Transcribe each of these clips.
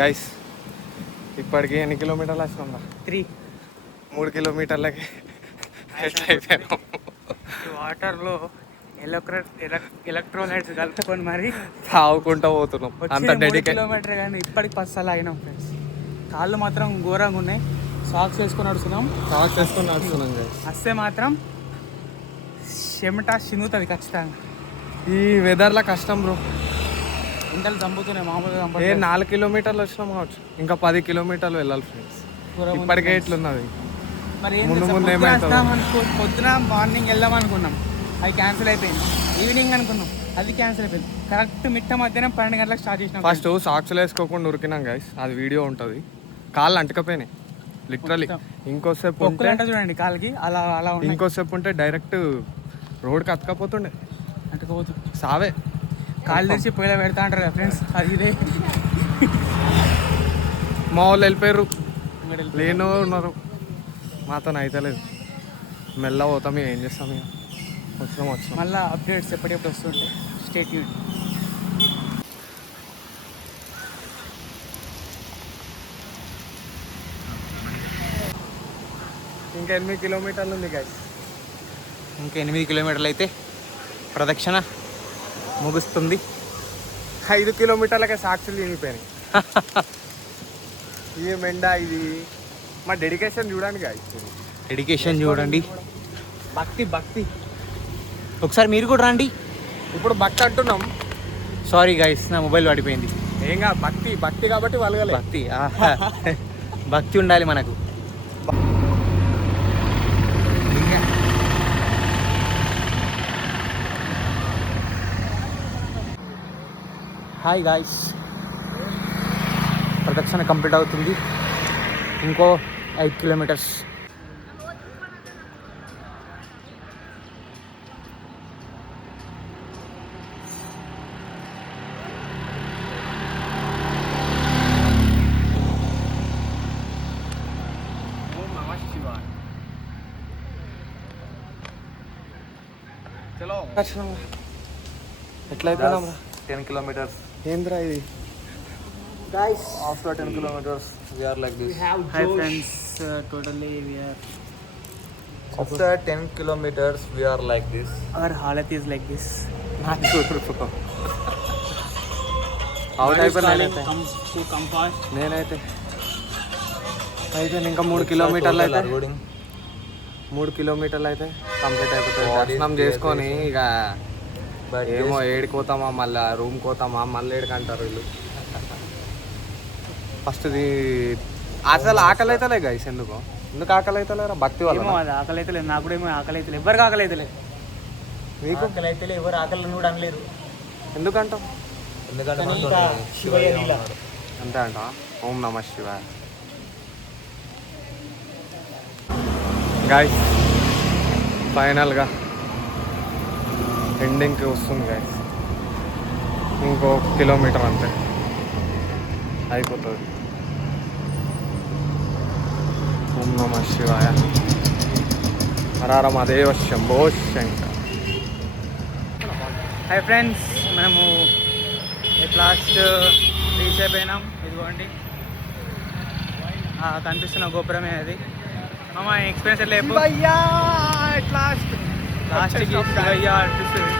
Guys ఇప్పటికి ఎన్ని కిలోమీటర్లు వచ్చినాం రా? 3 కిలోమీటర్లకి అయిపోయాం. వాటర్లో ఎలక్ట్రోలైట్స్ కలుపుకొని మరి తాగుకుంటూ పోతున్నాం. అంత డెడికేట్. కిలోమీటర్ కానీ ఇప్పటికి 10 సార్లు అయినాం ఫ్రెండ్స్. కాళ్ళు మాత్రం ఘోరంగా ఉన్నాయి. సాక్స్ వేసుకొని నడుస్తున్నాం. వస్తే మాత్రం చెమట చినుగుతుంది ఖచ్చితంగా. ఈ వెదర్లో కష్టం బ్రో. ఇంతలు చంపుతున్నాయి మామూలుగా. 4 కిలోమీటర్లు వచ్చినాం కావచ్చు, ఇంకా 10 కిలోమీటర్లు వెళ్ళాలి ఫ్రెండ్స్. ఇప్పటికే ఇట్లున్నది. మరి ముందు ఏమైంది? పొద్దున మార్నింగ్ వెళ్దాం అనుకున్నాం, అది క్యాన్సిల్ అయిపోయింది. ఈవినింగ్ అనుకున్నాం, అది క్యాన్సిల్ అయిపోయింది. కరెక్ట్ మిట్ట మధ్యాహ్నం 12 గంటలకు స్టార్ట్ చేసినాం. ఫస్ట్ సాక్స్లు వేసుకోకుండా ఉరికినాం గైస్, అది వీడియో ఉంటుంది. కాళ్ళు అంటకపోయినాయి లిటరలీ. ఇంకోసేపు ఉంటే చూడండి కాళ్ళకి అలా అలా. ఇంకోసేపు ఉంటే డైరెక్ట్ రోడ్కి అతకపోతుండే. అంటుకోవచ్చు సావే. కాళ్ళు తెచ్చి పొయ్యిలో పెడతా అంటారు కదా ఫ్రెండ్స్, అది ఇదే. మా వాళ్ళు వెళ్ళిపోయారు, లేనో ఉన్నారు. మాతో అయితే లేదు. మెల్ల పోతాం, ఏం చేస్తాం ఇక. వచ్చినాం మళ్ళీ అప్డేట్స్ ఎప్పటికప్పుడు వస్తుంటాయి. Stay tune. ఇంకా 8 కిలోమీటర్లు ఉంది గైస్. ఇంకా 8 కిలోమీటర్లు అయితే ప్రదక్షిణ ముగుస్తుంది. 5 కిలోమీటర్లకే సాక్షులు తిరిగిపోయినాయి. ఈ మెండా ఇది. మా డెడికేషన్ చూడండి గైస్. డెడికేషన్ చూడండి. భక్తి ఒకసారి మీరు కూడా రండి. ఇప్పుడు భక్తి అంటున్నాం. సారీ గైస్, నా మొబైల్ పడిపోయింది. ఏం కాదు, భక్తి కాబట్టి వలగలే. భక్తి ఉండాలి మనకు. హాయ్ గాయ్స్, ప్రదక్షిణ కంప్లీట్ అవుతుంది. ఇంకో 5 కిలోమీటర్స్. ఎట్లా అయిపోయినాం? 10 kilometers. ఏంద్రా ఇది? Guys, After 10 kilometers, we are like this. hi friends, totally we are. After 10 kilometers, we are like this. Our halat is like this. Out అయిపోయినా Come fast. నేనైతే ఇంకా 3 కిలోమీటర్లు అయితే 3 కిలోమీటర్లు అయితే కంప్లీట్ అయిపోతుంది. దర్శనం చేసుకొని ఇక ఏమో ఏడికి పోతామా, మళ్ళీ రూమ్కి పోతామా, మళ్ళీ ఏడికి అంటారు వీళ్ళు. ఫస్ట్ది అసలు ఆకలి అవుతలే గైస్. ఎందుకు ఆకలి అవుతలేరా? భక్తి వల్ల ఆకలి అయితే లేదు. నాకు కూడా ఏమో ఆకలి అయితే లేదు. ఎవరికి ఆకలి అయితే లేదు. మీకు ఆకలి అయితే లేదు. ఎవరు ఆకలి కూడా అనలేరు. ఎందుకంటాం? ఎందుకంటే అంతే అంట. ఓం నమ శివాయ. గాయస్ ఫైనల్గా ఎండింగ్కి వస్తుంది గాయస్. ఇంకో కిలోమీటర్ అంతే అయిపోతుంది. ఓం నమ శివాయ. హర మదేవ శంభో శంకర్. హాయ్ ఫ్రెండ్స్, మనము ఎట్ లాస్ట్ రీచ్ అయిపోయినాం. ఇదిగోండి కనిపిస్తున్న గోపురమే అది. అమ్మా ఎక్స్పీరియన్స్ ఎట్లా చెప్పు. లాస్ట్కి అనిపిస్తుంది.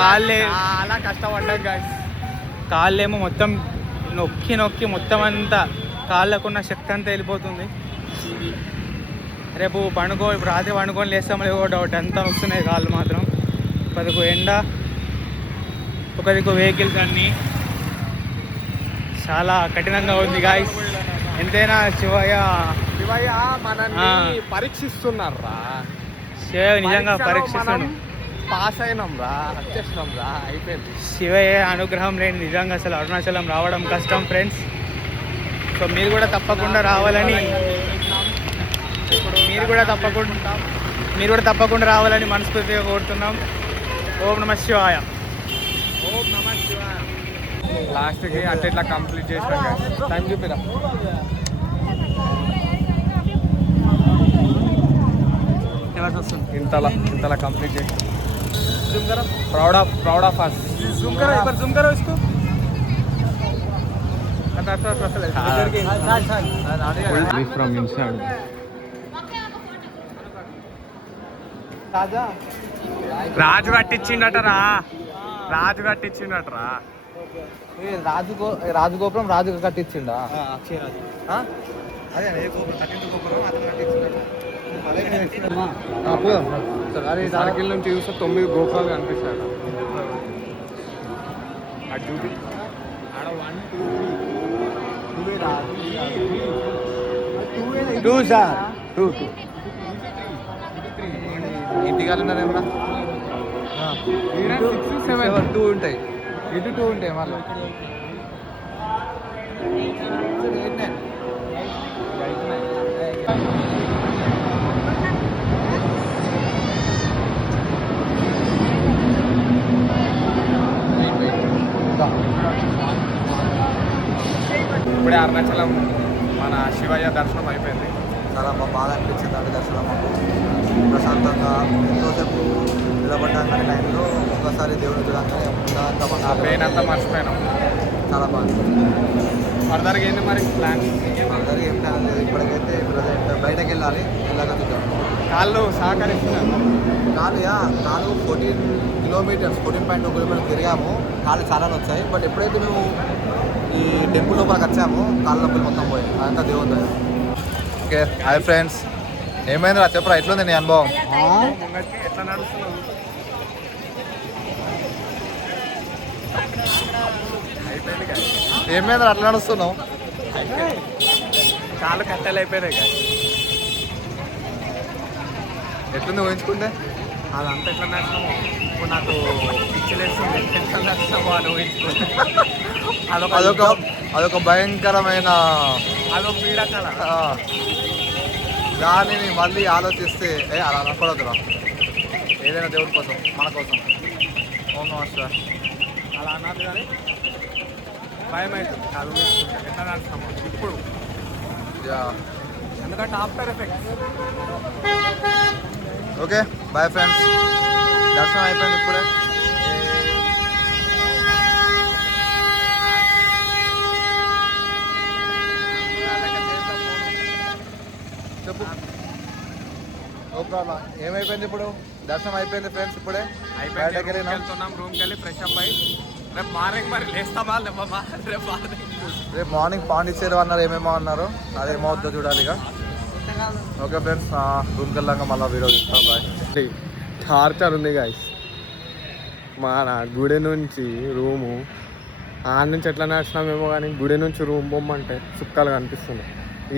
కాళ్ళే చాలా కష్టపడ్డాం గాయస్. కాళ్ళేమో మొత్తం నొక్కి మొత్తం అంతా కాళ్ళకున్న శక్తి అంతా వెళ్ళిపోతుంది. రేపు ఇప్పుడు రాత్రి పండుకొని లేస్తామో ఏవో డౌట్. అంతా వస్తున్నాయి కాళ్ళు మాత్రం. ఒకదికు ఎండ, ఒకదికు వెహికల్స్ అన్నీ. చాలా కఠినంగా ఉంది గాయస్. ఎంతైనా శివయ్య మనల్ని పరీక్షిస్తున్నారా? నిజంగా పరీక్షిస్తున్నాను. పాస్ అయినాం రా, వచ్చేసినాం రా, అయిపోయింది. శివయ్య అనుగ్రహం లేని నిజంగా అసలు అరుణాచలం రావడం కష్టం ఫ్రెండ్స్. సో మీరు కూడా తప్పకుండా రావాలని రావాలని మనస్ఫూర్తిగా కోరుతున్నాం. ఓం నమ శివాయ. ఓం నమ శివాయ. లాస్ట్కి అంటే ఇట్లా కంప్లీట్ చేసినాం. టైం చూపిరా. ఇంతలా కంప్లీట్ చేసి ప్రౌడ్ ఆఫ్ us. జూమ్ కరో, इसको ఫ్రమ్ ఇన్సైడ్ రాజు కట్టించిండటరా రాజగోపురం రాజు కట్టించిండా? అదే సర్కిల్ నుంచి చూస్తే 9 గోపురాలు కనిపిస్తాయి. అటు చూపి ఆడ 1 2 3 సార్ 2 ఇంటికి ఏమన్నా 6 7 2 ఉంటాయి, ఇటు 2 ఉంటాయి మళ్ళీ. ఇప్పుడే అరుణాచలం మన శివయ్య దర్శనం అయిపోయింది. చాలా బాగా అనిపించింది అండి దర్శనం. మాకు ప్రశాంతంగా ఎంతోసేపు నిలబడ్డాం కానీ టైంలో ఒకసారి దేవుని చూడగానే ఆ పెయిన్ అంతా మర్చిపోయినాం. చాలా బాగా ఫర్దర్గా ఏంది మరి ప్లాన్? ఫర్దర్ ఏం ప్లాన్ లేదు ఇప్పటికైతే. ప్రజెంట్ బయటకు వెళ్ళాలి, వెళ్ళాక చూద్దాం. కాళ్ళు సహకరిస్తున్నారు. కాలు 14 కిలోమీటర్స్ 14.2 కిలోమీటర్స్ తిరిగాము. కాళ్ళు చాలా వచ్చాయి. బట్ ఎప్పుడైతే మేము ఈ టెంపుల్ లోపలికి వచ్చామో కాళ్ళ నొప్పులు మొత్తం పోయి అదంతా దేవుంది. ఓకే హాయ్ ఫ్రెండ్స్, ఏమైందిరా చెప్పరా, ఎట్లుంది నీ అనుభవం? ఎట్లా నడుస్తున్నావు? ఏమైందిరా అట్లా నడుస్తున్నావు? కాళ్ళు కట్టెలు అయిపోయినాయి కదా. ఎట్లుంది ఊహించుకుంటే? అదంతా ఎట్లా నడిచినాము. ఇప్పుడు నాకు పిచ్చిలేస్తుంది. ఎట్లా నడిచినామో అని ఊహించుకుంటే అదొక భయంకరమైన అదొక పీడకల. దానిని మళ్ళీ ఆలోచిస్తే అలా అనకూడదురా. ఏదైనా దేవుడి కోసం, మన కోసం. ఓం నమః శివాయ. అలా అన్నది కానీ భయం అవుతుంది. అది ఊహించుకుంటే ఎట్లా నడిచినామో ఇప్పుడు. ఎందుకంటే after effects. Okay bye friends, దర్శనం అయిపోయింది ఇప్పుడే. చెప్పు. No problem. ఏమైపోయింది ఇప్పుడు? దర్శనం అయిపోయింది ఫ్రెండ్స్ ఇప్పుడే. బయటకి వెళ్తున్నాం, రూమ్కి వెళ్ళి ఫ్రెష్ అప్ అయ్యి రేపు మార్నింగ్ మరి లేస్తామా లేవమ్మా? రేపు మార్నింగ్ పాండిచ్చేరి అన్నారు, ఏమేమో అన్నారు. అదేమవుతుందో చూడాలి ఇక. ఓకే ఫ్రెండ్స్, రూమ్కి వెళ్ళాక మళ్ళీ వీడియో చూస్తాం. బాయ్. టార్చర్ ఉంది గాయస్. మన గుడి నుంచి రూము ఆడ నుంచి ఎట్లా నడిచినామేమో కానీ గుడి నుంచి రూమ్ బొమ్మంటే చుక్కలు కనిపిస్తుంది.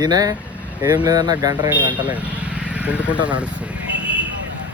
ఈయనే ఏం లేదన్నా 1-2 గంటలే కుంటుకుంటూ నడుస్తుంది.